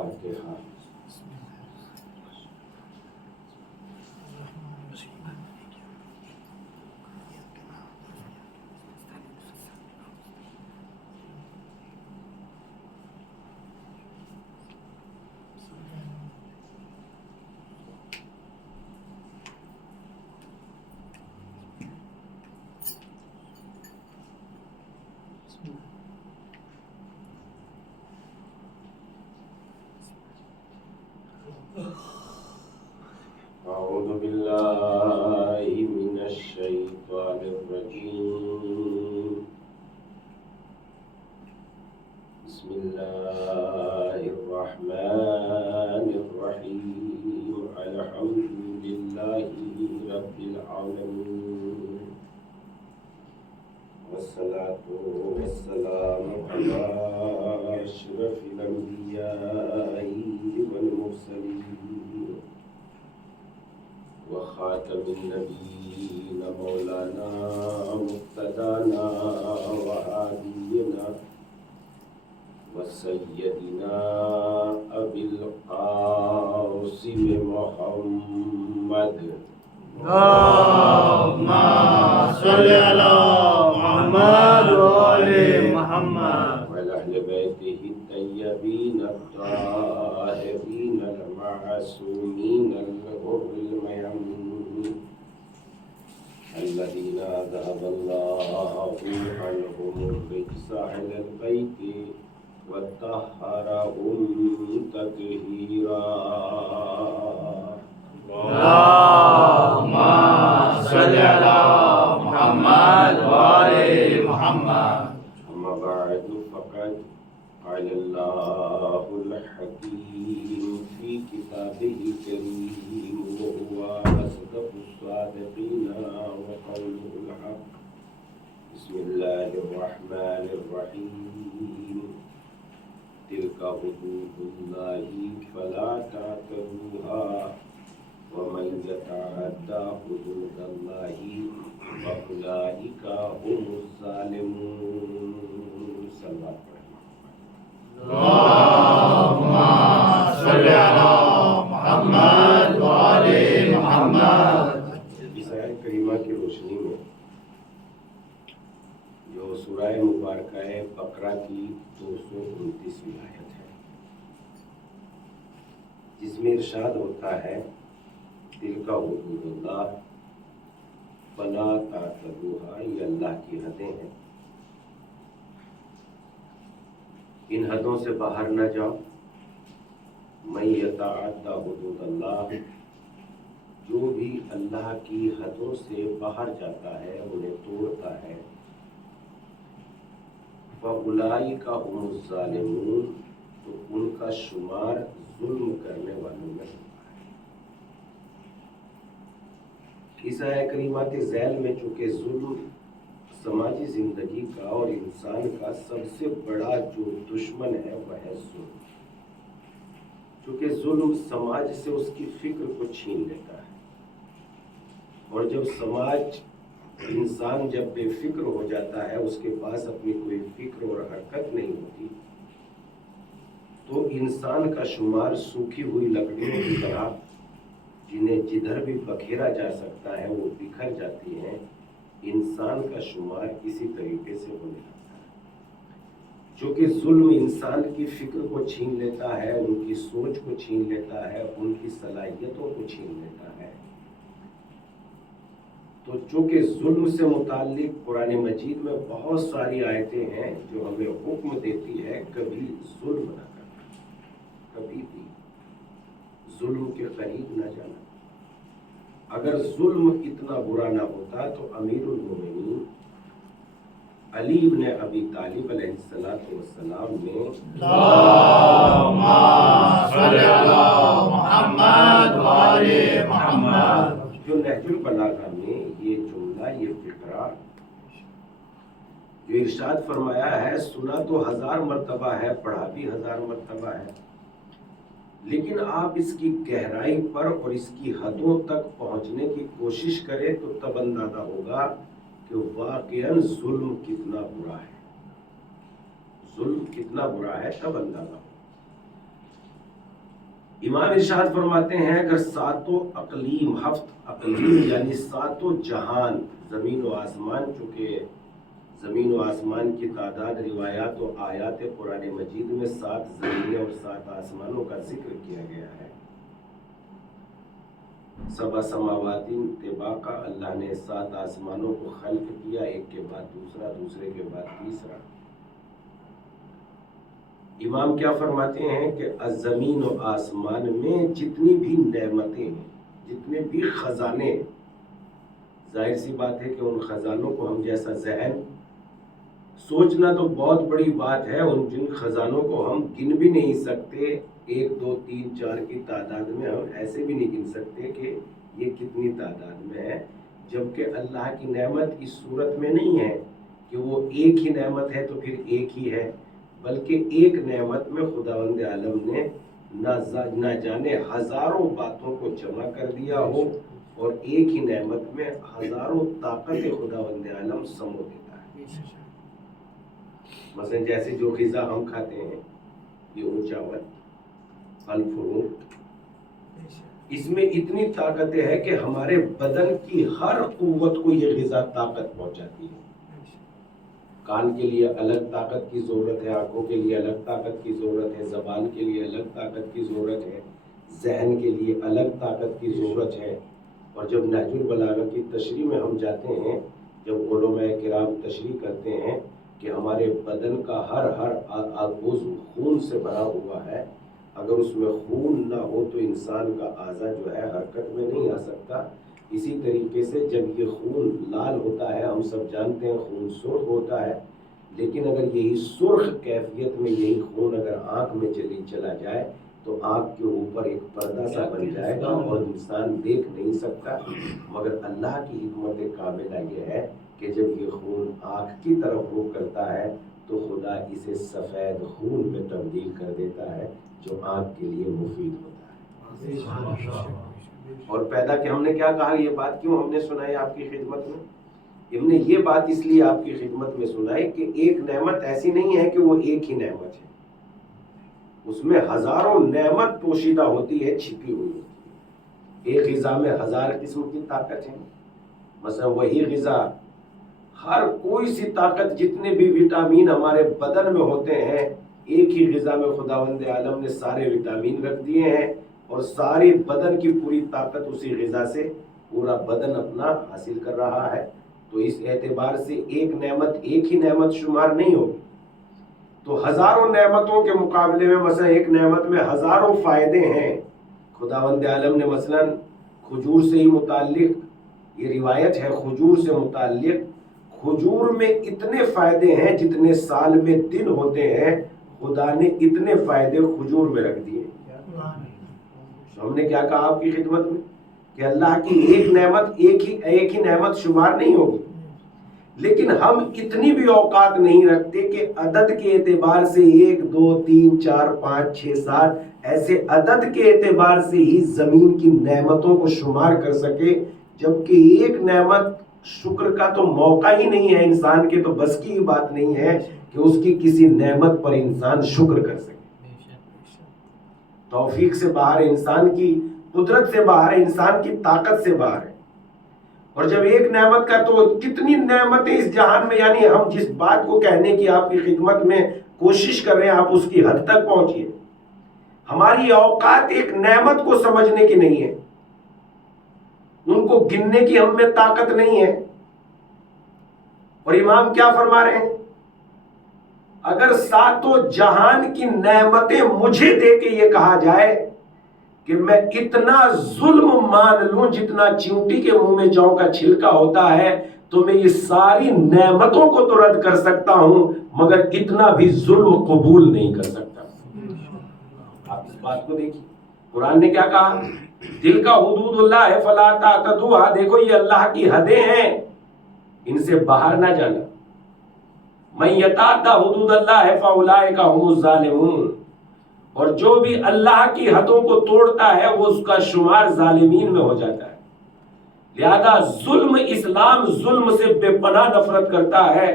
فاتحہ۔ أعوذ بالله من الشيطان الرجيم. بسم الله الرحمن الرحيم. الحمد لله رب العالمين، والصلاة والسلام على أشرف الأنبياء والمرسلين وخاتم النبيين مولانا مقتدانا وهادينا وسيدنا أبي القاسم محمد. اللهم صل على محمد وآل محمد وعلى أهل بيته الطيبين الطاهرين المعصومين الغر الميامين الذين أذهب الله عنهم الرجس أهل البيت وطهرهم تطهيرا. اللهم صل على محمد وآل محمد. أما بعد فقد قال الله الحكيم في كتابه الكريم وهو أصدق الصادقين وقوله الحق. بسم الله الرحمن الرحيم. تلك حدود الله فلا تعتدوها ومن يتعدى حدود الله فأولئك هم الظالمون. صلی اللہ علیہ وسلم. اللهم صل على محمد وآل محمد. اس آیت کریمہ کی روشنی میں جو سورہ مبارکہ بقرہ کی 229ویں آیت ہے، جس میں ارشاد ہوتا ہے تلک حدود اللہ فلا تعتدوها، یہ اللہ کی حدیں ہیں، ان حدوں سے باہر نہ جاؤ. من یتعدی حدود اللہ، جو بھی اللہ کی حدوں سے باہر جاتا ہے، انہیں توڑتا ہے، فَأُولَئِكَ هُمُ الظَّالِمُونَ، تو ان کا شمار ظلم کرنے والوں میں ہوتا ہے. اس آیت کریمہ کے ذیل میں چونکہ ظلم سماجی زندگی کا اور انسان کا سب سے بڑا جو دشمن ہے وہ ہے ظلم. چونکہ ظلم سماج سے اس کی فکر کو چھین لیتا ہے، اور جب سماج انسان جب بے فکر ہو جاتا ہے، اس کے پاس اپنی کوئی فکر اور حرکت نہیں ہوتی، تو انسان کا شمار سوکھی ہوئی لکڑیوں کی طرح جنہیں جدھر بھی بکھیرا جا سکتا ہے وہ بکھر جاتی ہیں. انسان کا شمار اسی طریقے سے ہونے لگتا ہے. چونکہ ظلم انسان کی فکر کو چھین لیتا ہے، ان کی سوچ کو چھین لیتا ہے، ان کی صلاحیتوں کو چھین لیتا ہے. تو چونکہ ظلم سے متعلق قرآن مجید میں بہت ساری آیتیں ہیں جو ہمیں حکم دیتی ہے کبھی ظلم نہ کرنا، کبھی بھی ظلم کے قریب نہ جانا. اگر ظلم اتنا برا نہ ہوتا تو امیر المومنین علی ابن ابی طالب علیہ السلام نے اللهم صل على محمد وآل محمد جو نہج البلاغہ میں یہ جملہ، یہ فقرہ جو ارشاد فرمایا ہے، سنا تو 1000 مرتبہ ہے، پڑھا بھی 1000 مرتبہ ہے، لیکن آپ اس کی گہرائی پر اور اس کی حدوں تک پہنچنے کی کوشش کریں تو تب اندازہ ہوگا کہ واقعاً ظلم کتنا برا ہے. ظلم کتنا برا ہے تب اندازہ ہوگا. امام ارشاد فرماتے ہیں اگر ساتوں اقلیم، ہفت اقلیم یعنی ساتوں جہان، زمین و آسمان، چونکہ زمین و آسمان کی تعداد روایات و آیات قرآن مجید میں 7 زمینیں اور 7 آسمانوں کا ذکر کیا گیا ہے۔ 7 سماواتی طباقہ، اللہ نے 7 آسمانوں کو خلق کیا، ایک کے بعد دوسرا، دوسرے کے بعد تیسرا۔ امام کیا فرماتے ہیں کہ زمین و آسمان میں جتنی بھی نعمتیں ہیں، جتنے بھی خزانے، ظاہر سی بات ہے کہ ان خزانوں کو ہم جیسا ذہن سوچنا تو بہت بڑی بات ہے، ان جن خزانوں کو ہم گن بھی نہیں سکتے، 1 2 3 4 کی تعداد میں ہم ایسے بھی نہیں گن سکتے کہ یہ کتنی تعداد میں ہے، جبکہ اللہ کی نعمت اس صورت میں نہیں ہے کہ وہ ایک ہی نعمت ہے تو پھر ایک ہی ہے، بلکہ ایک نعمت میں خداوند عالم نے نہ جانے ہزاروں باتوں کو جمع کر دیا ہو، اور ایک ہی نعمت میں ہزاروں طاقت خداوند عالم سمو دیتا ہے۔ مثلا جیسے جو غذا ہم کھاتے ہیں، گیہوں، چاول، پھل فروٹ، اس میں اتنی طاقت ہے کہ ہمارے بدن کی ہر قوت کو یہ غذا طاقت پہنچاتی ہے۔ کان کے لیے الگ طاقت کی ضرورت ہے، آنکھوں کے لیے الگ طاقت کی ضرورت ہے، زبان کے لیے الگ طاقت کی ضرورت ہے، ذہن کے لیے الگ طاقت کی ضرورت ہے۔ اور جب نہج البلاغہ کی تشریح میں ہم جاتے ہیں، جب علماء کرام تشریح کرتے ہیں کہ ہمارے بدن کا ہر عضو خون سے بھرا ہوا ہے، اگر اس میں خون نہ ہو تو انسان کا اعضا جو ہے حرکت میں نہیں آ سکتا۔ اسی طریقے سے جب یہ خون لال ہوتا ہے، ہم سب جانتے ہیں خون سرخ ہوتا ہے، لیکن اگر یہی سرخ کیفیت میں یہی خون اگر آنکھ میں چلا جائے تو آنکھ کے اوپر ایک پردہ سا بن جائے گا اور انسان دیکھ نہیں سکتا۔ مگر اللہ کی حکمت کاملہ یہ ہے کہ جب یہ خون آنکھ کی طرف رخ کرتا ہے تو خدا اسے سفید خون میں تبدیل کر دیتا ہے، جو آنکھ کے لیے مفید ہوتا ہے۔ اور پیدا کہ ہم نے کیا کہا، یہ بات کیوں ہم نے سنائی آپ کی خدمت میں؟ ہم نے یہ بات اس لیے آپ کی خدمت میں سنائی کہ ایک نعمت ایسی نہیں ہے کہ وہ ایک ہی نعمت ہے، اس میں ہزاروں نعمت پوشیدہ ہوتی ہے، چھپی ہوئی ہوتی ہے۔ ایک غذا میں 1000 قسم کی طاقت ہے، مثلا وہی غذا ہر کوئی سی طاقت، جتنے بھی وٹامین ہمارے بدن میں ہوتے ہیں، ایک ہی غذا میں خداوند عالم نے سارے وٹامین رکھ دیے ہیں، اور ساری بدن کی پوری طاقت اسی غذا سے پورا بدن اپنا حاصل کر رہا ہے۔ تو اس اعتبار سے ایک نعمت ایک ہی نعمت شمار نہیں ہوگی۔ تو ہزاروں نعمتوں کے مقابلے میں مثلا ایک نعمت میں ہزاروں فائدے ہیں۔ خداوند عالم نے مثلا کھجور سے ہی متعلق یہ روایت ہے، کھجور سے متعلق کھجور میں اتنے فائدے ہیں جتنے سال میں دن ہوتے ہیں، خدا نے اتنے فائدے کھجور میں رکھ دیے۔ ہم نے کیا کہا آپ کی خدمت میں کہ اللہ کی ایک نعمت ایک ہی نعمت شمار نہیں ہوگی، لیکن ہم اتنی بھی اوقات نہیں رکھتے کہ عدد کے اعتبار سے 1 2 3 4 5 6 7 ایسے عدد کے اعتبار سے ہی زمین کی نعمتوں کو شمار کر سکے، جبکہ ایک نعمت شکر کا تو موقع ہی نہیں ہے، انسان کے تو بس کی ہی بات نہیں ہے کہ اس کی کسی نعمت پر انسان شکر کر سکے۔ توفیق سے باہر ہے، انسان کی قدرت سے باہر ہے، انسان کی طاقت سے باہر ہے۔ اور جب ایک نعمت کا تو کتنی نعمتیں اس جہان میں، یعنی ہم جس بات کو کہنے کی آپ کی خدمت میں کوشش کر رہے ہیں، آپ اس کی حد تک پہنچیے۔ ہماری اوقات ایک نعمت کو سمجھنے کی نہیں ہے، ان کو گننے کی ہم میں طاقت نہیں ہے۔ اور امام کیا فرما رہے ہیں؟ اگر ساتوں جہان کی نعمتیں مجھے دے کے یہ کہا جائے کہ میں اتنا ظلم مان لوں جتنا چیونٹی کے منہ میں جاؤ کا چھلکا ہوتا ہے، تو میں یہ ساری نعمتوں کو تو رد کر سکتا ہوں، مگر اتنا بھی ظلم قبول نہیں کر سکتا۔ آپ اس بات کو دیکھیے، قرآن نے کیا کہا؟ دل کا حدود اللہ ہے فلا تعتدوها، دیکھو یہ اللہ کی حدیں ہیں، ان سے باہر نہ جانا۔ من یتعدی حدود اللہ فاولئک هم الظالمون، اور جو بھی اللہ کی حدوں کو توڑتا ہے وہ اس کا شمار ظالمین میں ہو جاتا ہے۔ لہذا ظلم، اسلام ظلم سے بے پناہ نفرت کرتا ہے۔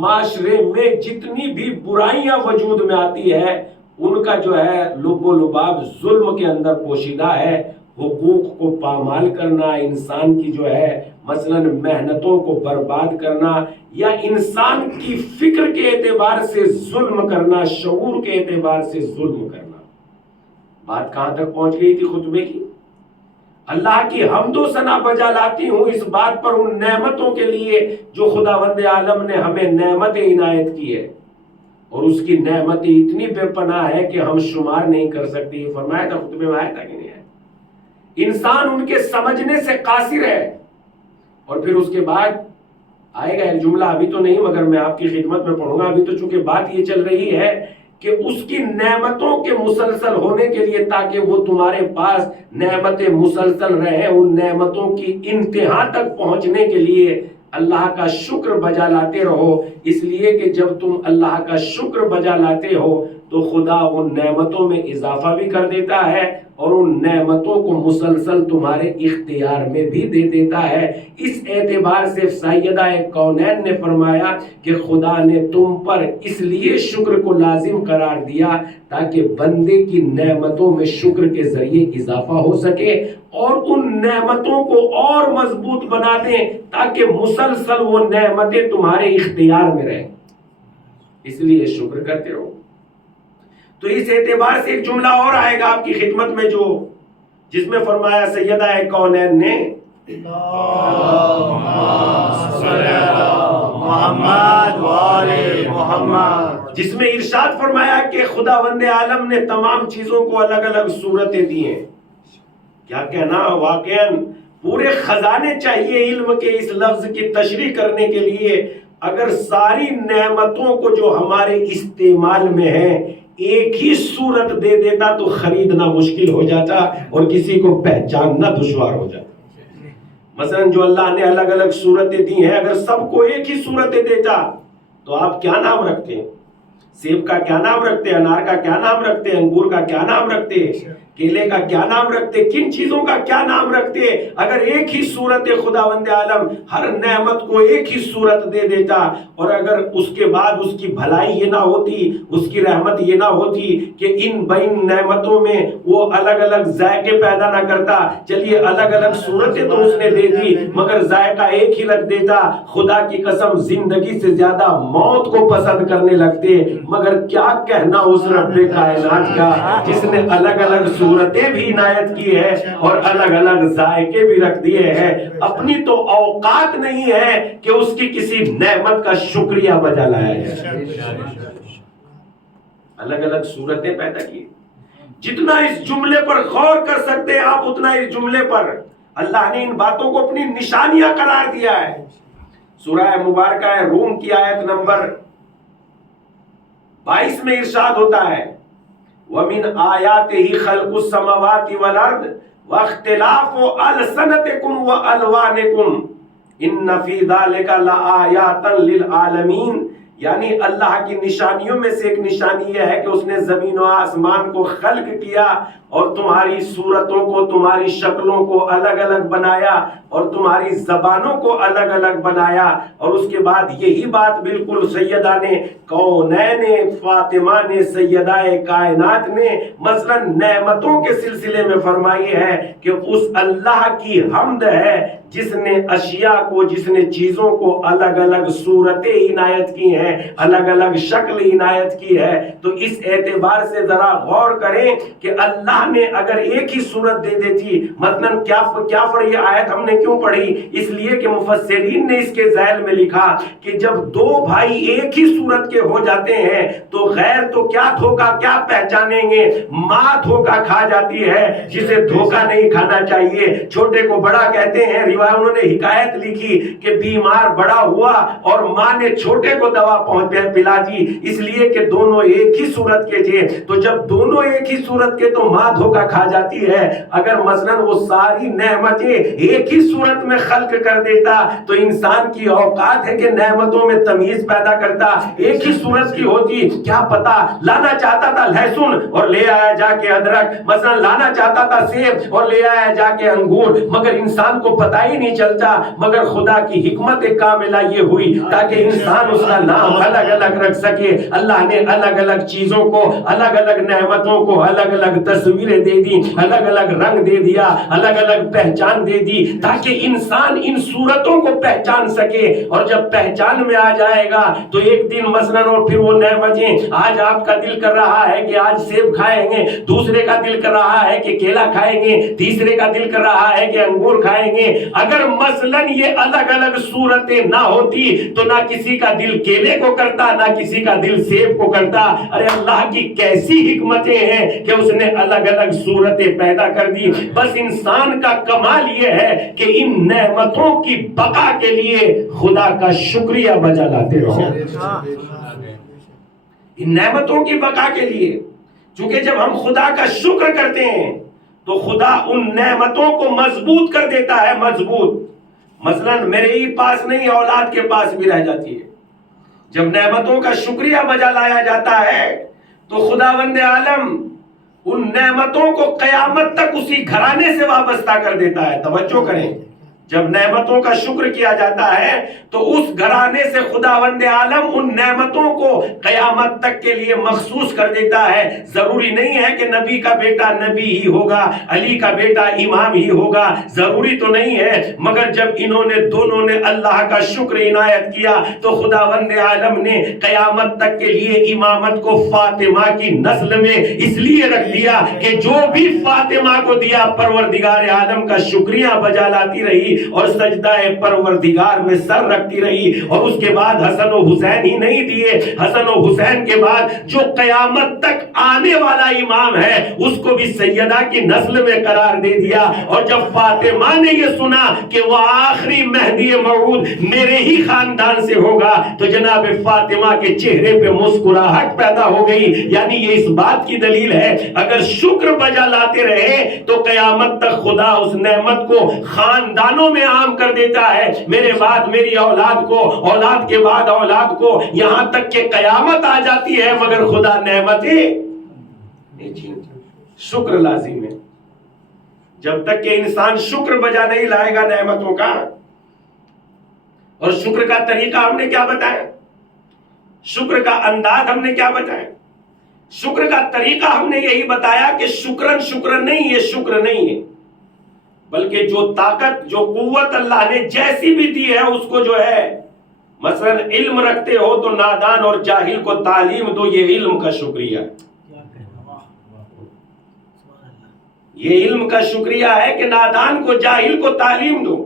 معاشرے میں جتنی بھی برائیاں وجود میں آتی ہے ان کا جو ہے لب و لباب ظلم کے اندر پوشیدہ ہے. حقوق کو پامال کرنا، انسان کی جو ہے مثلا محنتوں کو برباد کرنا، یا انسان کی فکر کے اعتبار سے ظلم کرنا، شعور کے اعتبار سے ظلم کرنا. بات کہاں تک پہنچ گئی تھی خطبے کی؟ اللہ کی حمد و ثنا بجا لاتی ہوں اس بات پر، ان نعمتوں کے لیے جو خداوند عالم نے ہمیں نعمت عنایت کی ہے، اور اس کی نعمت اتنی بے پناہ ہے کہ ہم شمار نہیں کر سکتے. یہ فرمایا تھا خطبے میں، آیا تھا کہ نہیں ہے؟ انسان ان کے سمجھنے سے قاصر ہے. اور پھر اس کے بعد آئے گا ایک جملہ، ابھی تو نہیں مگر میں آپ کی خدمت میں پڑھوں گا. ابھی تو چونکہ بات یہ چل رہی ہے کہ اس کی نعمتوں کے مسلسل ہونے کے لیے، تاکہ وہ تمہارے پاس نعمتیں مسلسل رہیں، ان نعمتوں کی انتہا تک پہنچنے کے لیے اللہ کا شکر بجا لاتے رہو. اس لیے کہ جب تم اللہ کا شکر بجا لاتے ہو تو خدا ان نعمتوں میں اضافہ بھی کر دیتا ہے، اور ان نعمتوں کو مسلسل تمہارے اختیار میں بھی دے دیتا ہے. اس اعتبار سے سیدہ کونین نے فرمایا کہ خدا نے تم پر اس لیے شکر کو لازم قرار دیا تاکہ بندے کی نعمتوں میں شکر کے ذریعے اضافہ ہو سکے، اور ان نعمتوں کو اور مضبوط بنا دیں تاکہ مسلسل وہ نعمتیں تمہارے اختیار میں رہیں. اس لیے شکر کرتے رہو. تو اس اعتبار سے ایک جملہ اور آئے گا آپ کی خدمت میں، جو جس میں فرمایا سیدہ کونین نے محمد وآل محمد، جس میں ارشاد فرمایا کہ خداوند عالم نے تمام چیزوں کو الگ الگ صورتیں دی ہیں. کیا کہنا، واقعاً پورے خزانے چاہیے علم کے اس لفظ کی تشریح کرنے کے لیے. اگر ساری نعمتوں کو جو ہمارے استعمال میں ہیں ایک ہی صورت دے دیتا تو خریدنا مشکل ہو جاتا اور کسی کو پہچاننا دشوار ہو جاتا. مثلا جو اللہ نے الگ الگ صورتیں دی ہیں، اگر سب کو ایک ہی صورتیں دیتا تو آپ کیا نام رکھتے ہیں؟ سیب کا کیا نام رکھتے ہیں؟ انار کا کیا نام رکھتے ہیں؟ انگور کا کیا نام رکھتے ہیں؟ کیلے کا کیا نام رکھتے؟ کن چیزوں کا کیا نام رکھتے؟ اگر ایک ہی صورت خداوند عالم ہر نعمت کو ایک ہی صورت دے دیتا، اور اگر اس کے بعد اس کی بھلائی یہ نہ ہوتی، اس کی رحمت یہ نہ ہوتی کہ ان بین نعمتوں میں وہ الگ الگ ذائقے پیدا نہ کرتا. چلیے الگ الگ صورتیں تو اس نے دے دی مگر ذائقہ ایک ہی رکھ دیتا. خدا کی قسم زندگی سے زیادہ موت کو پسند کرنے لگتے. مگر کیا کہنا اس رب کائنات کا جس نے الگ الگ صورتیں بھی عنایت کی ہے اور الگ الگ ذائقے بھی رکھ دیے ہیں. اپنی تو اوقات نہیں ہے کہ اس کی کسی نعمت کا شکریہ بجا لایا جائے. الگ الگ صورتیں پیدا کی. جتنا اس جملے پر غور کر سکتے ہیں آپ اتنا اس جملے پر اللہ نے ان باتوں کو اپنی نشانیاں قرار دیا ہے. سورہ مبارکہ روم کی آیت نمبر 22 میں ارشاد ہوتا ہے وَمِنْ آيَاتِهِ خَلْقُ السَّمَاوَاتِ وَالْأَرْضِ وَاخْتِلَافُ أَلْسِنَتِكُمْ وَأَلْوَانِكُمْ إِنَّ فِي ذَلِكَ لَآيَاتًا لِلْعَالَمِينَ. یعنی اللہ کی نشانیوں میں سے ایک نشانی یہ ہے کہ اس نے زمین و آسمان کو خلق کیا اور تمہاری صورتوں کو، تمہاری شکلوں کو الگ الگ بنایا اور تمہاری زبانوں کو الگ الگ بنایا. اور اس کے بعد یہی بات بالکل سیدہ نے کونین فاطمہ نے، سیدہ کائنات نے مثلا نعمتوں کے سلسلے میں فرمائی ہے کہ اس اللہ کی حمد ہے جس نے اشیاء کو، جس نے چیزوں کو الگ الگ صورتیں عنایت کی ہیں، الگ الگ شکل عنایت کی ہے. تو اس اعتبار سے ذرا غور کریں کہ اللہ نے اگر ایک ہی صورت دے دیتی، مثلا کیا یہ آیت ہم نے کیوں پڑھی؟ اس لیے کہ مفسرین نے اس کے ذیل میں لکھا کہ جب دو بھائی ایک ہی صورت کے ہو جاتے ہیں تو غیر تو کیا دھوکا کیا پہچانیں گے، ماں دھوکا کھا جاتی ہے جسے دھوکا نہیں کھانا چاہیے. چھوٹے کو بڑا کہتے ہیں. انہوں نے حکایت لکھی کہ بیمار بڑا ہوا اور ماں نے چھوٹے کو دوا پلا دی، اس لیے کہ دونوں ایک ہی صورت کے تھے. تو جب دونوں ایک ہی صورت کے تو ماں دھوکا کھا جاتی ہے. اگر مثلا وہ ساری نعمتیں ایک ہی صورت میں خلق کر دیتا تو انسان کی اوقات ہے کہ نعمتوں میں تمیز پیدا کرتا. ایک اچھی صورت کی ہوتی کیا پتا، لانا چاہتا تھا لہسن اور لے آیا جا کے ادرک، مثلا لانا چاہتا تھا سیب اور لے آیا جا کے انگور، مگر انسان کو پتہ ہی نہیں چلتا۔ مگر خدا کی حکمت کاملہ یہ ہوئی تاکہ انسان اس کا نام الگ الگ رکھ سکے۔ اللہ نے الگ الگ چیزوں کو، الگ الگ نعمتوں کو الگ الگ تصویریں دے دی، الگ الگ رنگ دے دیا، الگ الگ پہچان دے دی تاکہ انسان ان صورتوں کو پہچان سکے۔ اور جب پہچان میں آ جائے گا تو ایک دن مثلاً اور پھر وہ نعمتیں، آج آپ کا دل کر رہا ہے کہ آج سیب کھائیں گے، دوسرے کا دل کر رہا ہے کہ کیلا کھائیں گے، تیسرے کا دل کر رہا ہے کہ انگور کھائیں گے۔ اگر مثلاً یہ الگ الگ صورتیں نہ ہوتی تو نہ کسی کا دل کیلے کو کرتا، نہ کسی کا دل سیب کو کرتا۔ ارے اللہ کی کیسی حکمتیں ہیں کہ اس نے الگ الگ صورتیں پیدا کر دی۔ بس انسان کا کمال یہ ہے کہ ان نعمتوں کی بقا کے لیے خدا کا شکریہ بجا لاتے رہو۔ ان نعمتوں کی بقا کے لیے، چونکہ جب ہم خدا کا شکر کرتے ہیں تو خدا ان نعمتوں کو مضبوط کر دیتا ہے، مضبوط۔ مثلاً میرے ہی پاس نہیں، اولاد کے پاس بھی رہ جاتی ہے۔ جب نعمتوں کا شکریہ بجا لایا جاتا ہے تو خداوند عالم ان نعمتوں کو قیامت تک اسی گھرانے سے وابستہ کر دیتا ہے۔ توجہ کریں، جب نعمتوں کا شکر کیا جاتا ہے تو اس گھرانے سے خداوند عالم ان نعمتوں کو قیامت تک کے لیے مخصوص کر دیتا ہے۔ ضروری نہیں ہے کہ نبی کا بیٹا نبی ہی ہوگا، علی کا بیٹا امام ہی ہوگا، ضروری تو نہیں ہے، مگر جب انہوں نے دونوں نے اللہ کا شکر عنایت کیا تو خداوند عالم نے قیامت تک کے لیے امامت کو فاطمہ کی نسل میں اس لیے رکھ دیا کہ جو بھی فاطمہ کو دیا پروردگار عالم کا شکریہ بجا لاتی رہی اور سجدہ پروردگار میں سر رکھتی رہی۔ اور اس کے بعد حسن و حسین ہی نہیں دیے، حسن و حسین کے بعد جو قیامت تک آنے والا امام ہے اس کو بھی سیدہ کی نسل میں قرار دے دیا۔ اور جب فاطمہ نے یہ سنا کہ وہ آخری مہدی موعود میرے ہی خاندان سے ہوگا تو جناب فاطمہ کے چہرے پہ مسکراہٹ پیدا ہو گئی۔ یعنی یہ اس بات کی دلیل ہے اگر شکر بجا لاتے رہے تو قیامت تک خدا اس نعمت کو خاندانوں میں عام کر دیتا ہے، میرے بعد میری اولاد کو، اولاد کے بعد اولاد کو، یہاں تک کہ قیامت آ جاتی ہے مگر خدا نعمتیں نہیں چھینتا۔ شکر لازم ہے، جب تک کہ انسان شکر بجا نہیں لائے گا نعمتوں کا۔ اور شکر کا طریقہ ہم نے کیا بتایا، شکر کا انداز ہم نے کیا بتایا، شکر کا طریقہ ہم نے یہی بتایا کہ شکرن شکرن نہیں، یہ شکر نہیں ہے، بلکہ جو طاقت جو قوت اللہ نے جیسی بھی دی ہے اس کو جو ہے، مثلا علم رکھتے ہو تو نادان اور جاہل کو تعلیم دو، یہ علم کا شکریہ ہے۔ یہ علم کا شکریہ ہے کہ نادان کو جاہل کو تعلیم دو۔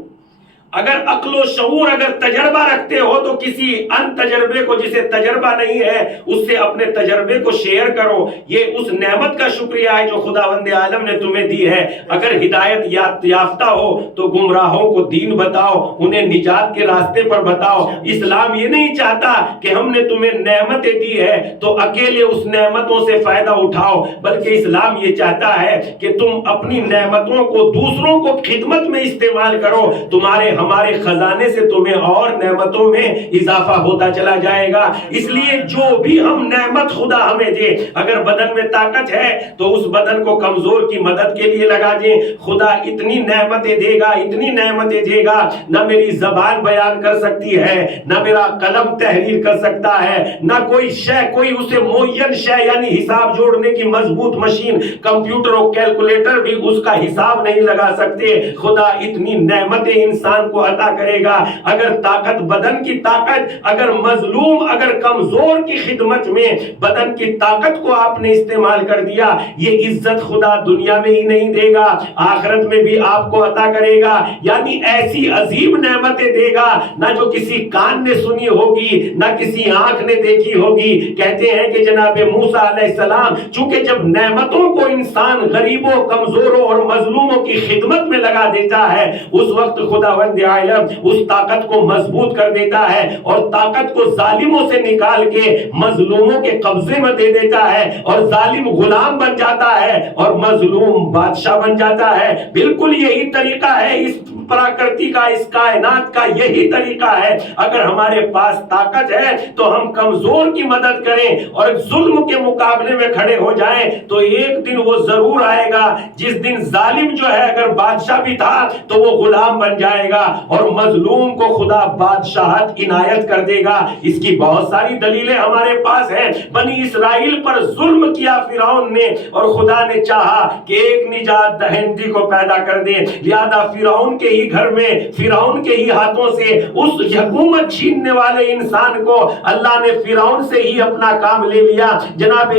اگر عقل و شعور اگر تجربہ رکھتے ہو تو کسی ان تجربے کو جسے تجربہ نہیں ہے اس سے اپنے تجربے کو شیئر کرو۔ یہ اس نعمت کا شکریہ ہے جو خداوند عالم نے تمہیں دی ہے۔ اگر ہدایت یافتہ ہو تو گمراہوں کو دین بتاؤ، انہیں نجات کے راستے پر بتاؤ۔ اسلام یہ نہیں چاہتا کہ ہم نے تمہیں نعمتیں دی ہے تو اکیلے اس نعمتوں سے فائدہ اٹھاؤ، بلکہ اسلام یہ چاہتا ہے کہ تم اپنی نعمتوں کو دوسروں کو خدمت میں استعمال کرو، تمہارے ہمارے خزانے سے تمہیں اور نعمتوں میں اضافہ ہوتا چلا جائے گا۔ اس لیے جو بھی ہم نعمت خدا ہمیں دے، اگر بدن میں طاقت ہے تو اس بدن کو کمزور کی مدد کے لیے لگا دیں۔ خدا اتنی نعمتیں دے گا، اتنی نعمتیں دے گا، نہ میری زبان بیان کر سکتی ہے، نہ میرا قلم تحریر کر سکتا ہے، نہ کوئی شے، کوئی اسے معین شے یعنی حساب جوڑنے کی مضبوط مشین، کمپیوٹر اور کیلکولیٹر بھی اس کا حساب نہیں لگا سکتے۔ خدا اتنی نعمتیں انسان کو عطا کرے گا۔ اگر طاقت، بدن کی طاقت، اگر مظلوم، اگر کمزور کی خدمت میں بدن کی طاقت کو آپ نے استعمال کر دیا، یہ عزت خدا دنیا میں ہی نہیں دے گا، آخرت میں بھی آپ کو عطا کرے گا۔ یعنی ایسی عظیم نعمتیں دے گا نہ جو کسی کان نے سنی ہوگی، نہ کسی آنکھ نے دیکھی ہوگی۔ کہتے ہیں کہ جناب موسیٰ علیہ السلام چونکہ جب نعمتوں کو انسان غریبوں، کمزوروں اور مظلوموں کی خدمت میں لگا دیتا ہے اس وقت خداوند عالم اس طاقت کو مضبوط کر دیتا ہے اور طاقت کو ظالموں سے نکال کے مظلوموں کے قبضے میں دے دیتا ہے اور ظالم غلام بن جاتا ہے اور مظلوم بادشاہ بن جاتا ہے. بالکل یہی طریقہ ہے اس پراکرتی کا, اس کائنات کا یہی طریقہ ہے. اگر ہمارے پاس طاقت ہے تو ہم کمزور کی مدد کریں اور ظلم کے مقابلے میں کھڑے ہو جائیں تو ایک دن وہ ضرور آئے گا جس دن ظالم جو ہے اگر بادشاہ بھی تھا تو وہ غلام بن جائے گا اور مظلوم کو خدا بادشاہت عنایت کر دے گا. اس کی بہت ساری دلیلیں ہمارے پاس ہیں. بنی اسرائیل پر ظلم کیا فرعون نے اور خدا نے چاہا کہ ایک نجات دہندی کو پیدا کر دے, لہذا فرعون کے ہی گھر میں فرعون کے ہی ہاتھوں سے اس حکومت چھیننے والے انسان کو اللہ نے فرعون سے ہی اپنا کام لے لیا, جناب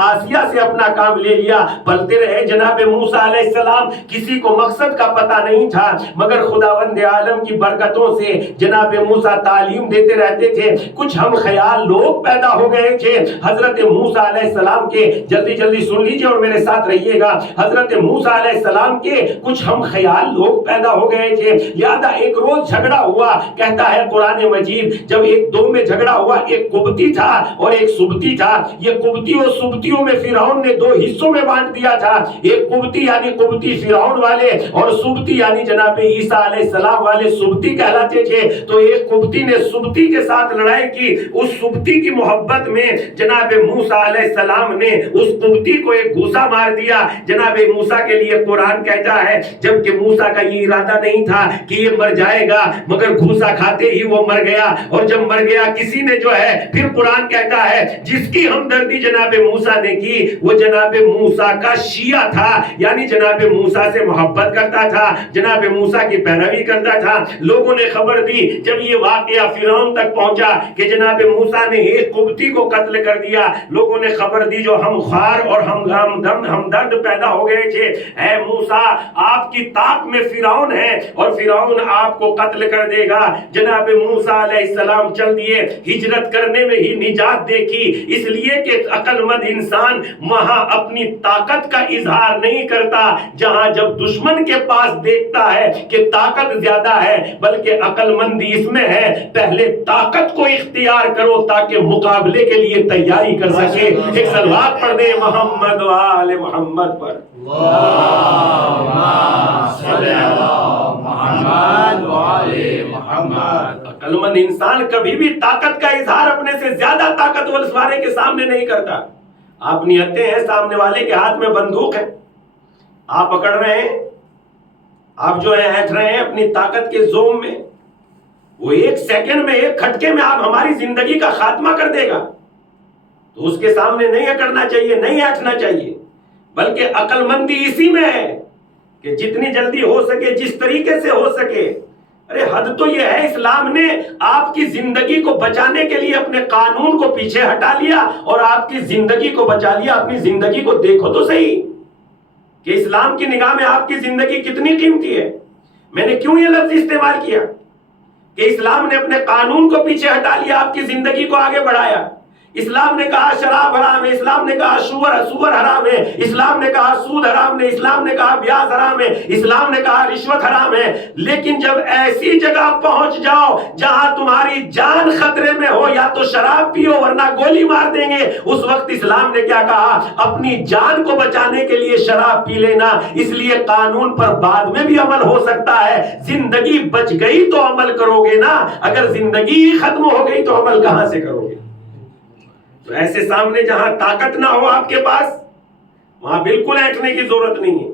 آسیہ سے اپنا کام لے لیا. بلتے رہے جناب موسیٰ علیہ السلام, کسی کو مقصد کا پتہ نہیں تھا مگر خداوند عالم کی برکتوں سے جناب موسیٰ تعلیم دیتے رہتے تھے. کچھ ہم خیال لوگ پیدا ہو گئے تھے حضرت موسیٰ علیہ السلام کے. جلدی جلدی سن لیجئے اور میرے ساتھ رہیے گا. حضرت موسیٰ علیہ السلام کے کچھ ہم خیال لوگ پیدا ہو گئے تھے. لہذا ایک روز جھگڑا ہوا. کہتا ہے قرآن مجید جب ایک دو میں جھگڑا ہوا, ایک قبطی تھا اور ایک سبطی تھا. یہ قبطی اور سبطیوں میں فرعون نے دو حصوں میں بانٹ دیا تھا. ایک قبطی یعنی قبطی فرعون والے اور سبطی یعنی جناب عیسیٰ علیہ السلام والے سبطی کہلاتے تھے. تو ایک قبطی نے سبطی کے ساتھ لڑائی کی. اس سبطی کی محبت میں جناب موسیٰ علیہ السلام نے اس قبطی کو ایک گھوسا مار دیا. جناب موسیٰ کے لیے قرآن کہتا ہے جبکہ موسیٰ کا یہ ارادہ نہیں تھا کہ یہ مر جائے گا مگر گھوسا کھاتے ہی وہ مر گیا. اور جب مر گیا کسی نے جو ہے پھر قرآن کہتا ہے جس کی ہمدردی جناب موسیٰ نے کی وہ جناب موسیٰ کا شیعہ تھا, یعنی جناب موسیٰ سے محبت کرتا تھا, جناب موسیٰ کی پیروی کرتا تھا. لوگوں نے خبر دی جب یہ واقعہ فرعون تک پہنچا کہ جناب موسیٰ نے ایک قبطی کو قتل کر دیا. لوگوں نے خبر دی جو ہم خوار اور ہمدرد پیدا ہو گئے تھے, اے موسیٰ آپ کی طاق میں فرعون ہے اور فرعون آپ کو قتل کر دے گا. جناب موسیٰ علیہ السلام چل دیے. ہجرت کرنے میں ہی نجات دیکھی, اس لیے کہ عقل مند انسان وہاں اپنی طاقت کا اظہار نہیں کرتا جہاں جب دشمن کے پاس دیکھتا ہے کہ طاقت زیادہ ہے, بلکہ عقل مندی اس میں ہے پہلے طاقت کو اختیار کرو تاکہ مقابلے کے لیے تیاری کر سکے. ایک صلوات پڑھ دیں محمد و آل محمد پر. عقل مند انسان کبھی بھی طاقت کا اظہار اپنے سے زیادہ طاقتور والے کے سامنے نہیں کرتا. آپ نہتے ہیں سامنے والے کے ہاتھ میں بندوق ہے, آپ پکڑ رہے ہیں, آپ جو ہے ہٹ رہے ہیں اپنی طاقت کے زوم میں, وہ ایک سیکنڈ میں ایک کھٹکے میں آپ ہماری زندگی کا خاتمہ کر دے گا. تو اس کے سامنے نہیں اکڑنا چاہیے, نہیں ہٹنا چاہیے, بلکہ عقل مندی اسی میں ہے کہ جتنی جلدی ہو سکے جس طریقے سے ہو سکے. ارے حد تو یہ ہے اسلام نے آپ کی زندگی کو بچانے کے لیے اپنے قانون کو پیچھے ہٹا لیا اور آپ کی زندگی کو بچا لیا. اپنی زندگی کو دیکھو تو صحیح کہ اسلام کی نگاہ میں آپ کی زندگی کتنی قیمتی ہے. میں نے کیوں یہ لفظ استعمال کیا کہ اسلام نے اپنے قانون کو پیچھے ہٹا لیا, آپ کی زندگی کو آگے بڑھایا. اسلام نے کہا شراب حرام ہے, اسلام نے کہا سور حرام ہے, اسلام نے کہا سود حرام ہے, اسلام نے کہا بیاض حرام ہے, اسلام نے کہا رشوت حرام ہے. لیکن جب ایسی جگہ پہنچ جاؤ جہاں تمہاری جان خطرے میں ہو, یا تو شراب پیو ورنہ گولی مار دیں گے, اس وقت اسلام نے کیا کہا, اپنی جان کو بچانے کے لیے شراب پی لینا. اس لیے قانون پر بعد میں بھی عمل ہو سکتا ہے, زندگی بچ گئی تو عمل کرو گے نا, اگر زندگی ختم ہو گئی تو عمل کہاں سے کرو گے. تو ایسے سامنے جہاں طاقت نہ ہو آپ کے پاس وہاں بالکل ہٹنے کی ضرورت نہیں ہے,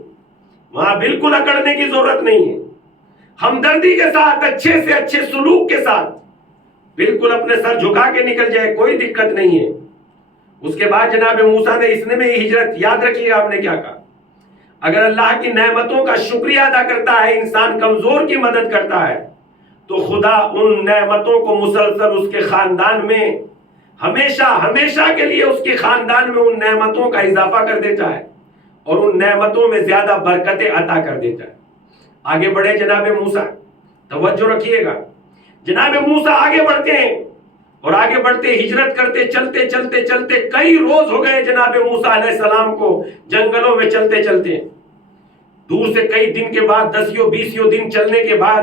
وہاں بالکل اکڑنے کی ضرورت نہیں ہے. ہمدردی کے ساتھ, اچھے سے اچھے سلوک کے ساتھ بالکل اپنے سر جھکا کے نکل جائے, کوئی دقت نہیں ہے. اس کے بعد جناب موسیٰ نے اس میں ہجرت, یاد رکھیے آپ نے کیا کہا, اگر اللہ کی نعمتوں کا شکریہ ادا کرتا ہے انسان, کمزور کی مدد کرتا ہے, تو خدا ان نعمتوں کو مسلسل اس کے خاندان میں ہمیشہ کے لیے اس کے خاندان میں ان نعمتوں کا اضافہ کر دیتا ہے اور ان نعمتوں میں زیادہ برکتیں عطا کر دیتا ہے. آگے بڑھے جناب موسیٰ, توجہ رکھیے گا. جناب موسیٰ آگے بڑھتے ہیں اور آگے بڑھتے ہجرت کرتے چلتے کئی روز ہو گئے جناب موسیٰ علیہ السلام کو جنگلوں میں چلتے. دور سے کئی دن کے بعد, 10 20 دن چلنے کے بعد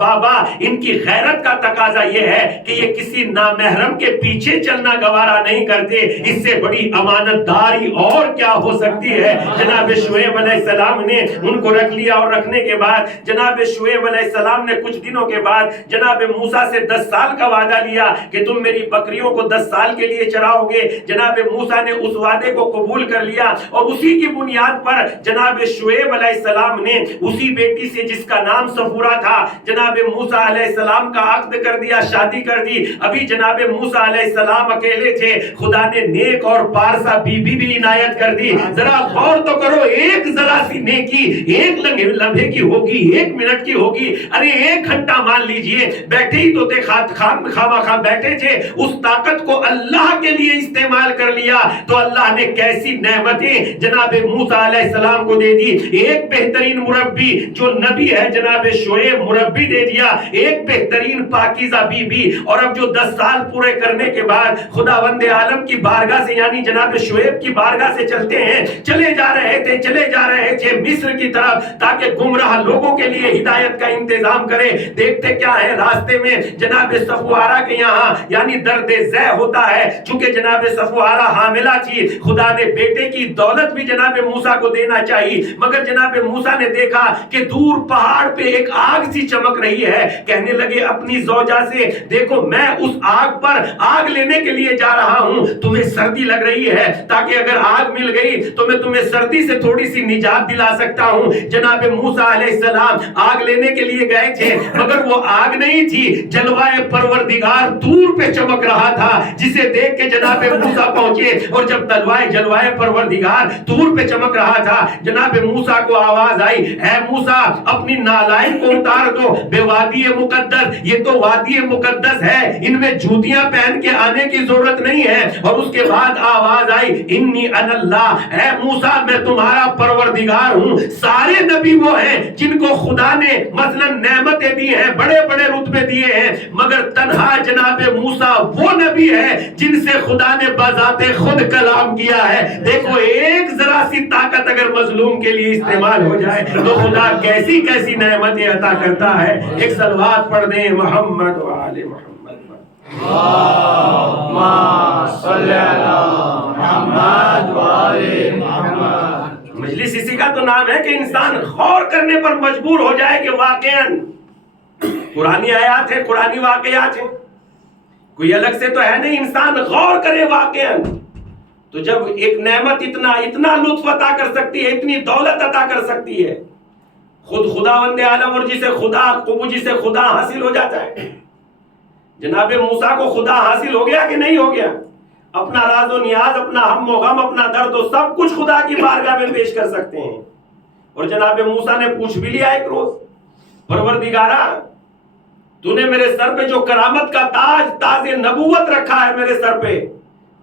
بابا ان کی غیرت کا تقاضا یہ ہے کہ یہ کسی نامحرم کے پیچھے چلنا گوارا نہیں کرتے، اس سے بڑی امانت داری اور کیا ہو سکتی ہے؟ جناب شعیب علیہ السلام نے ان کو رکھ لیا، اور رکھنے کے بعد جناب شعیب علیہ السلام نے کچھ دنوں کے بعد جناب موسیٰ سے 10 سال کا وعدہ لیا کہ تم میری بکریوں کو 10 سال کے لیے چراؤ گے۔ جناب موسیٰ نے اس وعدے کو قبول کر لیا، اور اسی کی بنیاد پر جناب شعیب علیہ السلام نے اسی بیٹی سے جس کا نام صفورہ تھا جناب موسیٰ علیہ السلام کا عقد کر دیا، شادی کر دی۔ ابھی جناب موسیٰ علیہ السلام اکیلے تھے، خدا نے نیک اور پارسا بی بی بھی عنایت کر دی۔ ذرا غور تو کرو، ایک ذرا سی نیکی ایک لمحے کی ہوگی، 1 منٹ کی ہوگی، ارے 1 گھنٹہ مان لیجئے، بیٹھے ہی تو تھے، خواہ بیٹھے تھے، اس طاقت کو اللہ کے لیے استعمال کر لیا تو اللہ نے کیسی نعمتیں جناب موسیٰ علیہ السلام کو دے دی۔ ایک بہترین مربی جو نبی ہے جناب شعیب مربی دے دیا، ایک بہترین پاکیزہ بی بی، اور اب جو 10 سال پورے کرنے کے بعد خداوند عالم کی بارگاہ سے یعنی جناب شعیب کی بارگاہ سے چلتے ہیں، چلے جا رہے تھے مصر کی طرف تاکہ گمراہ لوگوں کے لیے ہدایت کا انتظام کرے۔ دیکھتے کیا ہے راستے میں جناب صفوارہ کے یہاں یعنی درد زہ ہوتا ہے، چونکہ جناب صفوارہ حاملہ تھی، خدا نے بیٹے کی دولت بھی جناب موسیٰ کو دینا چاہیے، مگر جناب موسیٰ نے دیکھا کہ دور پہاڑ پہ ایک آگ سی چمک رہی ہے، کہنے لگے اپنی زوجہ سے دیکھو میں اس آگ پر آگ لینے کے لیے جا رہا ہوں، تمہیں سردی لگ رہی ہے تاکہ اگر آگ مل گئی تو میں تمہیں سردی سے تھوڑی سی نجات دلا سکتا ہوں۔ جناب موسیٰ علیہ السلام آگ لینے کے لیے گئے تھے، مگر وہ آگ نہیں تھی، جلوائے پروردگار دور پہ چمک رہا تھا، جسے دیکھ کے جناب موسیٰ پہنچے، اور جب جلوائے پروردگار دور پہ چمک رہا تھا جناب موسیٰ کو آواز آئی، اے موسیٰ اپنی نالائن کو اتار دو، بے وادی مقدس، یہ تو وادی مقدس ہے، ان میں جوتیاں پہن کے آنے کی ضرورت نہیں ہے۔ اور اس کے بعد آواز آئی انی انا اللہ، اے موسیٰ میں تمہارا پروردگار ہوں۔ سارے نبی وہ ہیں جن کو خدا نے مثلا نعمتیں دی ہیں، بڑے بڑے رتبے دیے ہیں، مگر تنہا جناب موسیٰ وہ نبی ہے جن سے خدا نے بذات خود کلام کیا ہے۔ دیکھو ایک ذرا سی طاقت اگر مظلوم کے لیے استعمال ہو جائے تو خدا کیسی کیسی نعمتیں عطا کرتا ہے۔ ایک صلوات پڑھ دیں محمد و آل محمد پر۔ اللہم صلی علی محمد و آل محمد۔ مجلس اسی کا تو نام ہے کہ انسان غور کرنے پر مجبور ہو جائے کہ واقعاً قرآنی آیات ہیں، قرآنی واقعات ہیں، کوئی الگ سے تو ہے نہیں، انسان غور کرے واقعاً تو جب ایک نعمت اتنا لطف عطا کر سکتی ہے، اتنی دولت عطا کر سکتی ہے، خود خداوند عالم اور جسے خدا حاصل ہو جاتا ہے۔ جناب موسیٰ کو خدا حاصل ہو گیا کہ نہیں ہو گیا؟ اپنا راز و نیاز، اپنا ہم و غم، اپنا درد و سب کچھ خدا کی بارگاہ میں پیش کر سکتے ہیں۔ اور جناب موسیٰ نے پوچھ بھی لیا ایک روز، پروردگارا تو نے میرے سر پہ جو کرامت کا تاج نبوت رکھا ہے میرے سر پہ،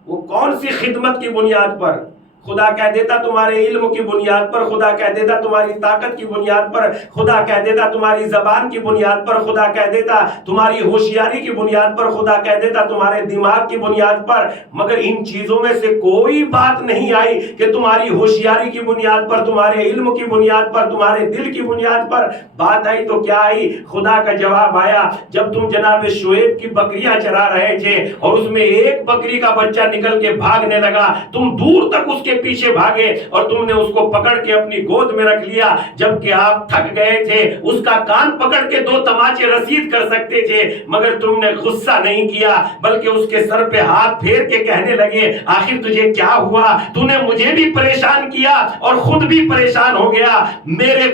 وہ کون سی خدمت کی بنیاد پر؟ خدا کہہ دیتا تمہارے علم کی بنیاد پر، خدا کہہ دیتا تمہاری طاقت کی بنیاد پر، خدا کہہ دیتا تمہاری زبان کی بنیاد پر، خدا کہہ دیتا تمہاری ہوشیاری کی بنیاد پر، خدا کہہ دیتا تمہارے دماغ کی بنیاد پر، مگر ان چیزوں میں سے کوئی بات نہیں آئی کہ تمہاری ہوشیاری کی بنیاد پر، تمہارے علم کی بنیاد پر، تمہارے دل کی بنیاد پر بات آئی تو کیا آئی؟ خدا کا جواب آیا، جب تم جناب شعیب کی بکریاں چرا رہے تھے اور اس میں ایک بکری کا بچہ نکل کے بھاگنے لگا، تم دور تک اس کے پیچھے بھاگے اور تم نے اس کو پکڑ کے اپنی گود میں رکھ لیا، جبکہ آپ تھک گئے تھے، اس کا کان پکڑ کے 2 تماچے رسید کر سکتے تھے، مگر تم نے غصہ نہیں کیا بلکہ اس کے سر پہ ہاتھ پھیر کے کہنے لگے آخر تجھے کیا ہوا؟ تو نے مجھے بھی پریشان کیا اور خود بھی پریشان ہو گیا۔ میرے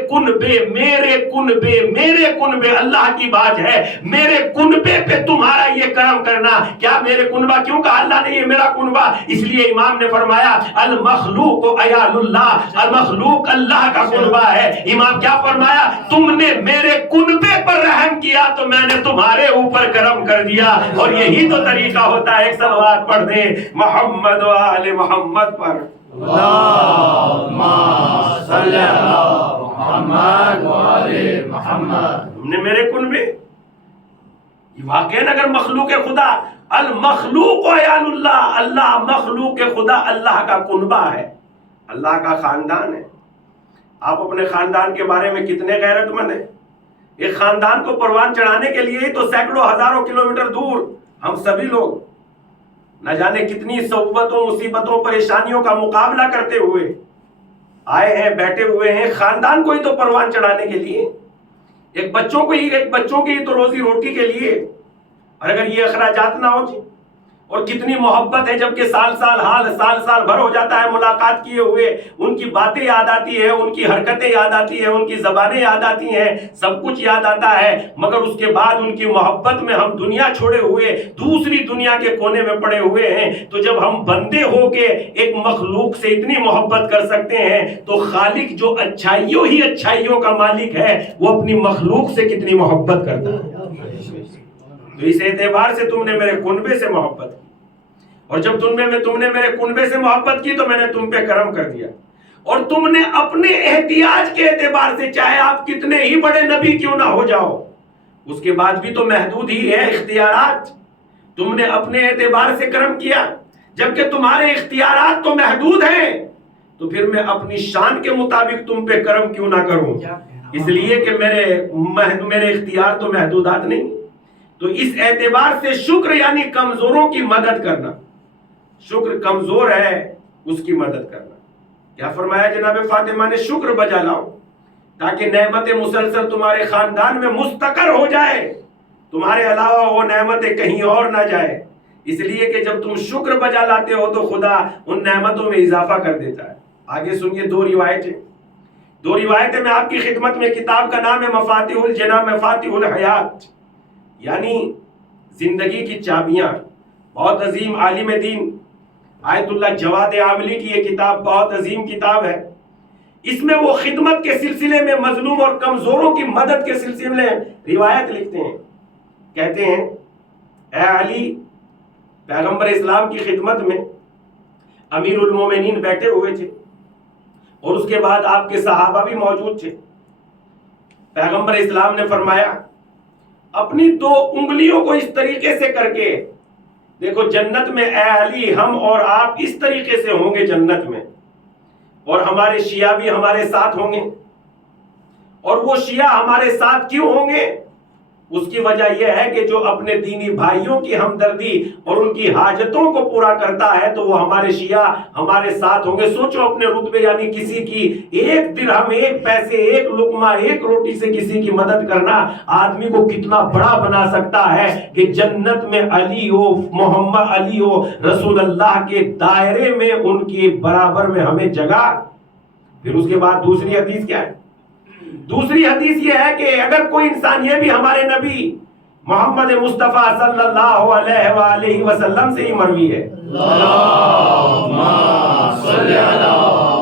کنبے اللہ کی بات ہے، میرے کنبے پہ تمہارا یہ کرم کرنا، کیا میرے کنبہ کیوں کہا اللہ نے یہ میرا کنبہ؟ اس لیے امام نے فرمایا المخلوق عیال اللہ، المخلوق اللہ کا کنبہ ہے۔ امام کیا فرمایا؟ تم نے میرے کنبے پر رحم کیا تو میں نے تمہارے اوپر کرم کر دیا، اور یہی تو طریقہ ہوتا ہے۔ ایک صلوات پڑھ دیں محمد و آل محمد پر۔ اللہم صلی علی محمد و آل محمد۔ تم نے میرے کنبے، واقعاً اگر مخلوق خدا المخلوق عیال اللہ، اللہ مخلوق خدا اللہ کا کنبہ ہے، اللہ کا خاندان ہے۔ آپ اپنے خاندان کے بارے میں کتنے غیرت مند ہیں؟ ایک خاندان کو پروان چڑھانے کے لیے تو سینکڑوں ہزاروں کلومیٹر دور ہم سبھی لوگ نہ جانے کتنی صعوبتوں مصیبتوں پریشانیوں کا مقابلہ کرتے ہوئے آئے ہیں، بیٹھے ہوئے ہیں، خاندان کو ہی تو پروان چڑھانے کے لیے، ایک بچوں کی تو روزی روٹی کے لیے۔ اور اگر یہ اخراجات نہ ہو، اور کتنی محبت ہے، جبکہ سال سال بھر ہو جاتا ہے ملاقات کیے ہوئے، ان کی باتیں یاد آتی ہے، ان کی حرکتیں یاد آتی ہے، ان کی زبانیں یاد آتی ہیں، سب کچھ یاد آتا ہے، مگر اس کے بعد ان کی محبت میں ہم دنیا چھوڑے ہوئے دوسری دنیا کے کونے میں پڑے ہوئے ہیں۔ تو جب ہم بندے ہو کے ایک مخلوق سے اتنی محبت کر سکتے ہیں، تو خالق جو اچھائیوں ہی اچھائیوں کا مالک ہے، وہ اپنی مخلوق سے کتنی محبت کرتا ہے۔ تو اس اعتبار سے تم نے میرے کنبے سے محبت کی، اور جب تم نے میرے کنبے سے محبت کی تو میں نے تم پہ کرم کر دیا، اور تم نے اپنے احتیاج کے اعتبار سے، چاہے آپ کتنے ہی بڑے نبی کیوں نہ ہو جاؤ، اس کے بعد بھی تو محدود ہی ہے اختیارات، تم نے اپنے اعتبار سے کرم کیا، جبکہ تمہارے اختیارات تو محدود ہیں، تو پھر میں اپنی شان کے مطابق تم پہ کرم کیوں نہ کروں؟ اس لیے کہ میرے اختیار تو محدودات نہیں۔ تو اس اعتبار سے شکر یعنی کمزوروں کی مدد کرنا، شکر کمزور ہے اس کی مدد کرنا۔ کیا فرمایا جناب فاطمہ نے؟ شکر بجا لاؤ تاکہ نعمت مسلسل تمہارے خاندان میں مستقر ہو جائے، تمہارے علاوہ وہ نعمتیں کہیں اور نہ جائے، اس لیے کہ جب تم شکر بجا لاتے ہو تو خدا ان نعمتوں میں اضافہ کر دیتا ہے۔ آگے سنیے دو روایتیں میں آپ کی خدمت میں، کتاب کا نام ہے مفاتیح الجنان، مفاتیح الحیات، یعنی زندگی کی چابیاں۔ بہت عظیم عالم دین آیت اللہ جواد عاملی کی یہ کتاب بہت عظیم کتاب ہے۔ اس میں وہ خدمت کے سلسلے میں مظلوم اور کمزوروں کی مدد کے سلسلے میں روایت لکھتے ہیں، کہتے ہیں اے علی، پیغمبر اسلام کی خدمت میں امیر المومنین بیٹھے ہوئے تھے، اور اس کے بعد آپ کے صحابہ بھی موجود تھے۔ پیغمبر اسلام نے فرمایا اپنی دو انگلیوں کو اس طریقے سے کر کے دیکھو، جنت میں اے علی ہم اور آپ اس طریقے سے ہوں گے جنت میں، اور ہمارے شیعہ بھی ہمارے ساتھ ہوں گے۔ اور وہ شیعہ ہمارے ساتھ کیوں ہوں گے؟ اس کی وجہ یہ ہے کہ جو اپنے دینی بھائیوں کی ہمدردی اور ان کی حاجتوں کو پورا کرتا ہے تو وہ ہمارے شیعہ ہمارے ساتھ ہوں گے۔ سوچو اپنے رتبے، یعنی کسی کی ایک درہم، ایک پیسے، ایک لقمہ، ایک روٹی سے کسی کی مدد کرنا آدمی کو کتنا بڑا بنا سکتا ہے کہ جنت میں علی ہو، محمد علی ہو، رسول اللہ کے دائرے میں ان کے برابر میں ہمیں جگہ۔ پھر اس کے بعد دوسری حدیث کیا ہے؟ دوسری حدیث یہ ہے کہ اگر کوئی انسان، یہ بھی ہمارے نبی محمد مصطفیٰ صلی اللہ علیہ وآلہ وسلم سے ہی مروی ہے، اللہم صلی علی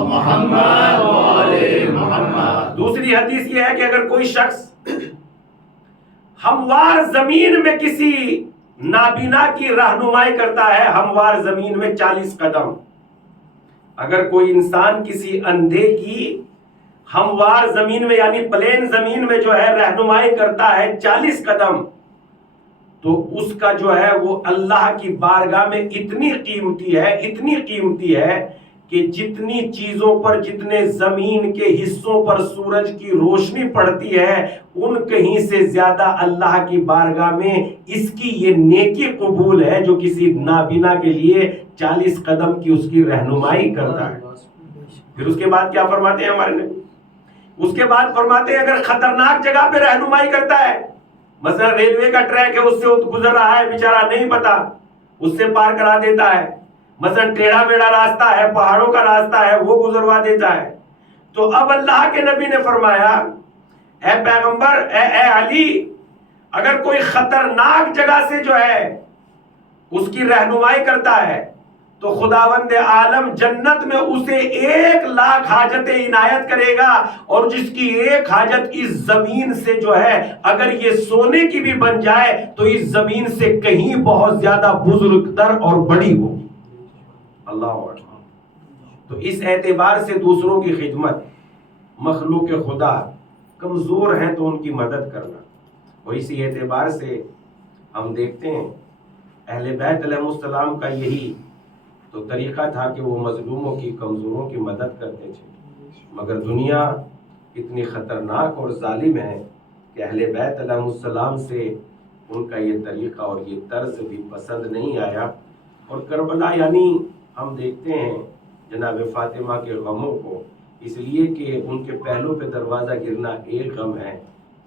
محمد وآل محمد۔ دوسری حدیث یہ ہے کہ اگر کوئی شخص ہموار زمین میں کسی نابینا کی رہنمائی کرتا ہے، ہموار زمین میں 40 قدم، اگر کوئی انسان کسی اندھے کی ہموار زمین میں یعنی پلین زمین میں جو ہے رہنمائی کرتا ہے 40 قدم، تو اس کا جو ہے وہ اللہ کی بارگاہ میں اتنی قیمتی ہے کہ جتنی چیزوں پر، جتنے زمین کے حصوں پر سورج کی روشنی پڑتی ہے، ان کہیں سے زیادہ اللہ کی بارگاہ میں اس کی یہ نیکی قبول ہے جو کسی نابینا کے لیے 40 قدم کی اس کی رہنمائی کرتا ہے۔ پھر اس کے بعد کیا فرماتے ہیں ہمارے نبی؟ اس کے بعد فرماتے ہیں اگر خطرناک جگہ پہ رہنمائی کرتا ہے، مثلا ریلوے کا ٹریک ہے، اس سے گزر رہا ہے، بیچارہ نہیں پتا، اس سے پار کرا دیتا ہے، مثلا ٹیڑھا میڑھا راستہ ہے، پہاڑوں کا راستہ ہے، وہ گزروا دیتا ہے، تو اب اللہ کے نبی نے فرمایا اے پیغمبر، اے علی، اگر کوئی خطرناک جگہ سے جو ہے اس کی رہنمائی کرتا ہے تو خداوند عالم جنت میں اسے 1,00,000 حاجتیں عنایت کرے گا، اور جس کی ایک حاجت اس زمین سے جو ہے اگر یہ سونے کی بھی بن جائے تو اس زمین سے کہیں بہت زیادہ بزرگ تر اور بڑی ہوگی۔ اللہ اکبر۔ تو اس اعتبار سے دوسروں کی خدمت، مخلوق خدا کمزور ہیں تو ان کی مدد کرنا، اور اسی اعتبار سے ہم دیکھتے ہیں اہل بیت علیہ السلام کا یہی تو طریقہ تھا کہ وہ مظلوموں کی، کمزوروں کی مدد کرتے تھے، مگر دنیا اتنی خطرناک اور ظالم ہیں کہ اہل بیت علیہ السلام سے ان کا یہ طریقہ اور یہ طرز بھی پسند نہیں آیا. اور کربلا یعنی ہم دیکھتے ہیں جناب فاطمہ کے غموں کو، اس لیے کہ ان کے پہلو پہ دروازہ گرنا ایک غم ہے،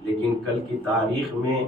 لیکن کل کی تاریخ میں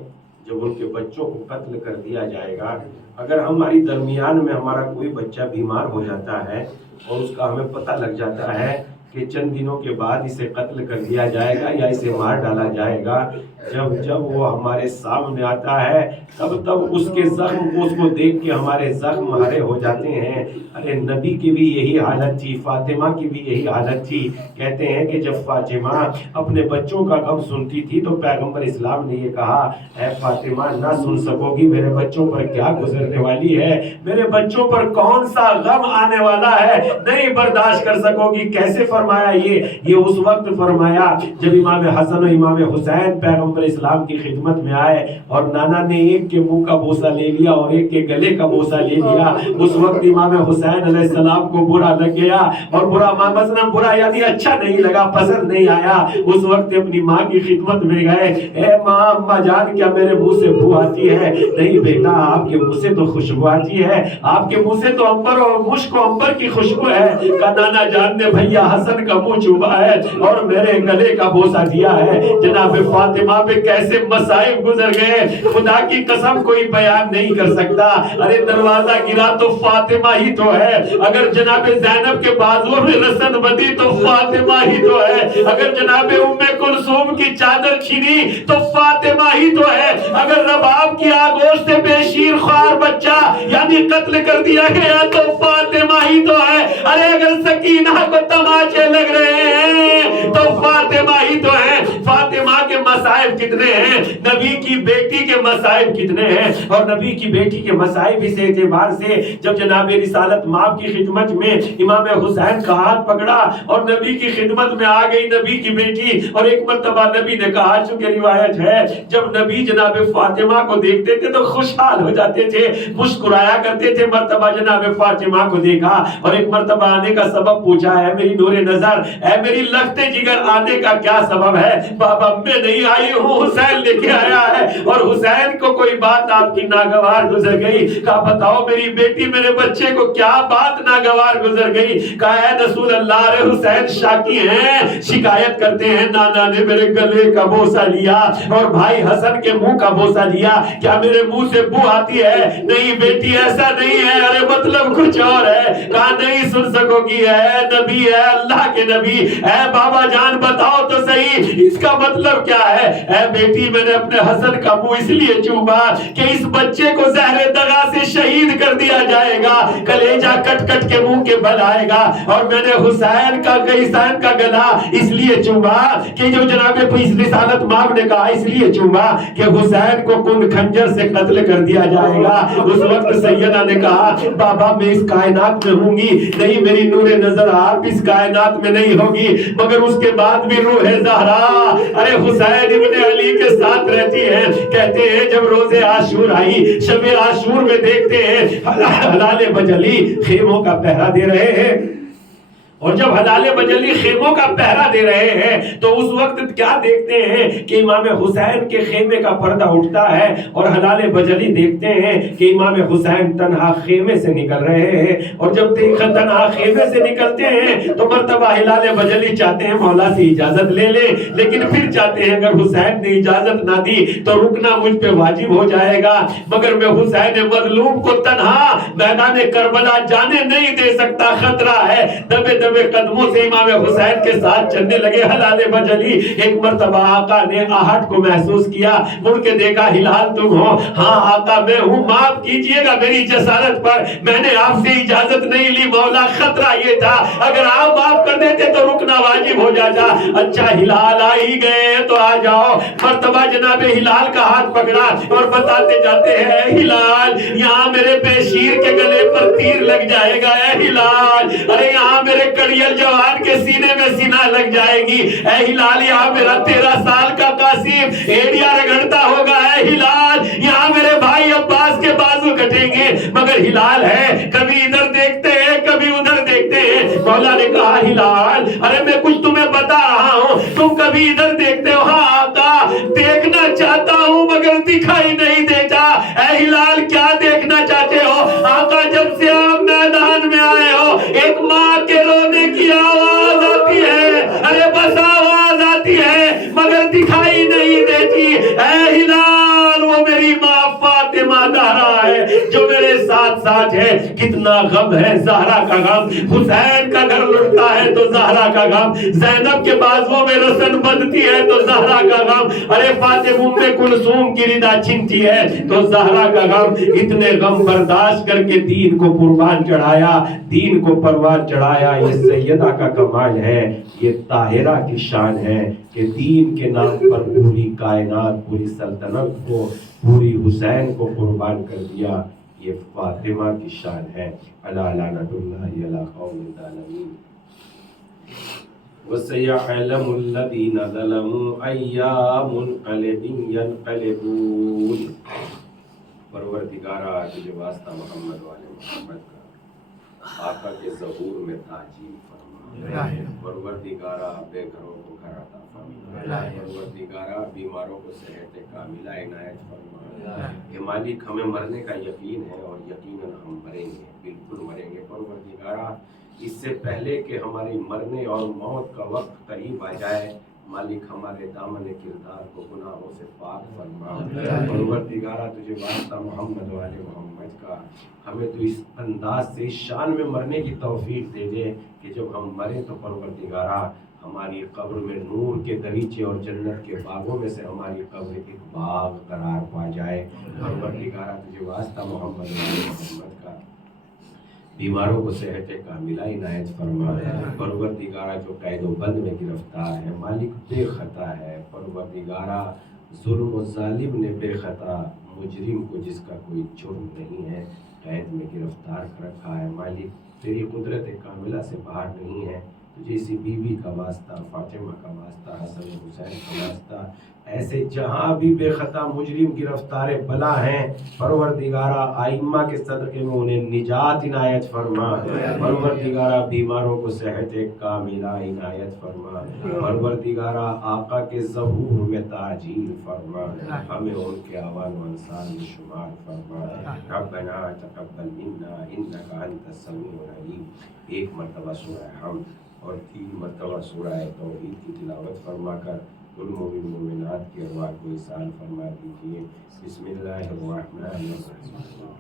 جب ان کے بچوں کو قتل کر دیا جائے گا، اگر ہماری درمیان میں ہمارا کوئی بچہ بیمار ہو جاتا ہے اور اس کا ہمیں پتہ لگ جاتا ہے کہ چند دنوں کے بعد اسے قتل کر دیا جائے گا یا اسے مار ڈالا جائے گا، جب وہ ہمارے سامنے آتا ہے تب اس کے زخم کو، اس کو دیکھ کے ہمارے زخم ہرے ہو جاتے ہیں. ارے نبی کی بھی یہی حالت تھی، فاطمہ کی بھی یہی حالت تھی. کہتے ہیں کہ جب فاطمہ اپنے بچوں کا غم سنتی تھی تو پیغمبر اسلام نے یہ کہا، اے فاطمہ نہ سن سکو گی میرے بچوں پر کیا گزرنے والی ہے، میرے بچوں پر کون سا غم آنے والا ہے، نہیں برداشت کر سکو گی. کیسے فرمایا یہ اس وقت فرمایا جب امام حسن و امام حسین پیغمبر اسلام کی خدمت میں آئے اور نانا نے ایک کے منہ کا بوسہ لے لیا اور ایک کے گلے کا بوسہ لے لیا. اس وقت امام حسین علیہ السلام کو برا لگ گیا، اور برا یعنی اچھا نہیں لگا، پسند نہیں آیا. اس وقت اپنی ماں کی خدمت میں گئے، اے ماں، اماں جان کیا میرے منہ سے بو آتی ہے؟ نہیں بیٹا، آپ کے منہ سے تو خوشبو آتی ہے، آپ کے منہ سے تو عنبر اور مشک و عنبر کی خوشبو ہے. کہ نانا جان نے بھیا حسن کا منہ چوما ہے اور میرے گلے کا بوسہ دیا ہے. جناب فاطمہ پہ کیسے مصائب گزر گئے، خدا کی قسم کوئی بیان نہیں کر سکتا. ارے دروازہ گرا تو فاطمہ ہی تو ہے، اگر جناب زینب کے بازوؤں میں رسن بندی تو فاطمہ ہی تو ہے، اگر جناب ام کلثوم کی چادر چھینی تو فاطمہ ہی تو ہے، اگر رباب کی آگوش سے بے شیر خوار بچہ یعنی قتل کر دیا گیا تو فاطمہ ہی تو ہے. ارے اگر سکینہ کو تماچے لگ رہے ہیں تو فاطمہ ہی تو ہے. فاطمہ کے مصائب کتنے ہیں، نبی کی بیٹی کے مصائب کتنے ہیں. اور نبی کی بیٹی کے مصائب اس اعتبار سے جب جناب رسالت ماں کی خدمت میں امام حسین کا ہاتھ پکڑا اور نبی کی خدمت میں آ گئی نبی کی بیٹی، اور ایک مرتبہ نبی نے کہا، چونکہ روایت ہے جب نبی جناب فاطمہ کو دیکھتے تھے تو خوشحال ہو جاتے تھے، مسکرایا کرتے تھے. مرتبہ جناب فاطمہ کو دیکھا اور ایک مرتبہ آنے کا سبب پوچھا، ہے میری نور نظر، اے میری لخت جگر، آنے کا کیا سبب ہے؟ بابا میں نہیں آئی ہوں، حسین لے کے آیا ہے. اور حسین کو کوئی بات آپ کی ناگوار گزر گئی. کہا بتاؤ میری بیٹی، میرے بچے کو کیا بات ناگوار گزر گئی؟ کہا اے رسول اللہ، رے حسین شاکی ہیں، شکایت کرتے ہیں نانا نے میرے گلے کا بوسہ لیا اور بھائی حسن کے منہ کا بوسہ لیا، کیا میرے منہ سے بو آتی ہے؟ نہیں بیٹی ایسا نہیں ہے، ارے مطلب کچھ اور ہے. کہا نہیں سن سکو گی، اے نبی، اے اللہ کے نبی، اے بابا جان بتاؤ تو صحیح اس کا مطلب کیا ہے؟ اے بیٹی، میں نے اپنے حسن کا منہ اس لیے چوما کہ اس بچے کو زہر دغا سے شہید کر دیا جائے گا، کلیجہ کٹ کٹ کے منہ کے بل آئے گا. اور میں نے حسین کا گلا اس لیے چوما کہ جو جناب رسالت ماں نے کہا اس لیے چوما کہ حسین کو کن خنجر سے قتل کر دیا جائے گا. اس وقت سیدہ نے کہا بابا میں اس کائنات میں ہوں گی نہیں، میری نور نظر آپ اس کائنات میں نہیں ہوگی. مگر اس کے بعد بھی روح زہرا ارے حسین ابن علی کے ساتھ رہتی ہے. کہتے ہیں جب روز عاشور آئی، شب عاشور میں دیکھتے ہیں ہلال بجلی خیموں کا پہرا دے رہے ہیں، اور جب ہلال بجلی خیموں کا پہرا دے رہے ہیں تو اس وقت کیا دیکھتے ہیں کہ امام حسین کے خیمے کا پردہ اٹھتا ہے اور ہلال بجلی دیکھتے ہیں کہ امام حسین تنہا خیمے سے نکل رہے ہیں. اور جب تنہا خیمے سے نکلتے ہیں تو مرتبہ ہلال بجلی چاہتے ہیں مولا سے اجازت لے لیں، لیکن پھر چاہتے ہیں اگر حسین نے اجازت نہ دی تو رکنا مجھ پہ واجب ہو جائے گا، مگر میں حسین مظلوم کو تنہا میدان کربلا جانے نہیں دے سکتا، خطرہ ہے. دبے دبے قدموں سے امام حسین کے ساتھ چلنے لگے ہلال بجلی. ایک مرتبہ آقا نے آہٹ کو محسوس کیا، مڑ کے دیکھا ہلال تم ہو؟ ہاں آقا میں ہوں، معاف کیجئے گا میری جسارت پر، میں نے آپ سے اجازت نہیں لی مولا، خطرہ یہ تھا اگر آپ معاف کر دیتے تو رکنا واجب ہو جاتا. اچھا ہلال آ ہی گئے تو آ جاؤ. مرتبہ جناب ہلال کا ہاتھ پکڑا اور بتاتے جاتے ہیں ہلال یہاں میرے بشیر کے گلے پر تیر لگ جائے گا، اے ہلال ارے یہاں میرے کڑیل جوان کے سینے میں سینہ لگ جائے گی، اے ہلال یہاں میرا 13 سال کا قاسم ایڑیا رگڑتا ہوگا، اے ہلال یہاں میرے بھائی عباس کے بازو کٹیں گے. مگر ہلال ہے کبھی ادھر دیکھتے ہیں کبھی ادھر دیکھتے ہیں. مولا نے کہا ہلال ارے میں کچھ تمہیں بتا رہا ہوں، تم کبھی کبھی ادھر دیکھتے ہو؟ ہاں آقا دیکھنا چاہتا ہوں مگر دکھائی نہیں دیتا۔ اے ہلال کیا دیکھنا چاہتے ہو؟ آقا جب سے آپ میدان میں آئے ہو ایک ماں کے رونے کی آواز آتی ہے، ارے بس آواز آتی ہے مگر دکھائی نہیں دیتی۔ اے ہلال وہ میری ماں فاطمہ زہرا ہے جو میرے ساتھ ساتھ ہے۔ کتنا غم ہے زہرا کا غم، حسین کا گھر لٹتا ہے تو زہرا کا غم، زینب کے بازووں میں رسن بندتی ہے تو زہرا کا غم، ارے فاطمہ ام کلثوم کی ردا چھنتی ہے تو زہرا کا غم۔ اتنے غم برداشت کر کے دین کو قربان چڑھایا، دین کو پروان چڑھایا۔ یہ سیدہ کا کمال ہے، یہ طاہرہ کی شان ہے کہ دین کے نام پر پوری کائنات، پوری سلطنت کو، پوری حسین کو قربان کر دیا۔ یہ فاطمہ کی شان ہے۔ الا لعنت اللہ علی قوم الظالمین وسيعلم الذين ظلموا أي منقلب ينقلبون۔ پروردگارا تجھے واسطہ محمد والے محمد کا آقا کے ظہور میں تعجیل فرما۔ پروردگارا بے گھروں کو گھر عطا فرما۔ پروردگارا بیماروں کو صحت کاملہ عنایت فرما۔ کہ مالک ہمیں مرنے کا یقین ہے اور یقیناً ہم مریں گے، بالکل مریں گے۔ پروردگارا اس سے پہلے کہ ہماری مرنے اور موت کا وقت قریب آ جائے، مالک ہمارے دامن کردار کو گناہوں سے پاک فرما۔ پروردگارا تجھے واسطہ محمد والے محمد کا ہمیں تو اس انداز سے اس شان میں مرنے کی توفیق دے دے کہ جب ہم مریں تو پروردگارا ہماری قبر میں نور کے دریچے اور جنت کے باغوں میں سے ہماری قبر ایک باغ قرار پا جائے۔ پروردگارا تجھے واسطہ محمد والے محمد کا بیماروں کو صحت کاملہ عنایت فرما۔ پروردگارا جو قید و بند میں گرفتار ہے، مالک بے خطا ہے۔ پروردگارا ظلم و ظالم نے بے خطا مجرم کو جس کا کوئی جرم نہیں ہے قید میں گرفتار کر رکھا ہے، مالک تیری قدرت کاملہ سے باہر نہیں ہے۔ تجھے اسی بیوی کا واسطہ، فاطمہ کا واسطہ، حسن حسین کا واسطہ، ایسے جہاں بھی بے خطا مجرم گرفتار بلا ہیں، پروردگارا آئمہ کے صدقے میں انہیں نجات عنایت فرما۔ پروردگارا بیماروں کو صحت کاملہ عنایت فرما۔ پروردگارا آقا کے ظہور میں تعجیل فرما، ہمیں ان کے اعوان و انصار میں شمار فرما۔ ربنا تقبل منا انک انت السمیع العلیم۔ ایک مرتبہ سورہ حمد اور 3 مرتبہ سورہ توحید کی تلاوت فرما کر المومن مومنات کی ارواح کو احسان فرما دیجیے۔ بسم اللہ الرحمن الرحیم۔